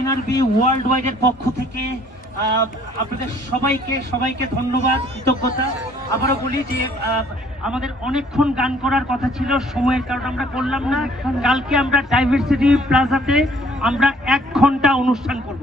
NRB world ওয়াইডের পক্ষ থেকে আপনাদের সবাইকে সবাইকে ধন্যবাদ কৃতজ্ঞতা। আবারও বলি যে আমাদের অনেকক্ষণ গান করার কথা ছিল সময়ের কারণে আমরা করলাম না। কালকে আমরা ডাইভার্সিটি প্লাজাতে আমরা এক ঘণ্টা অনুষ্ঠান করব।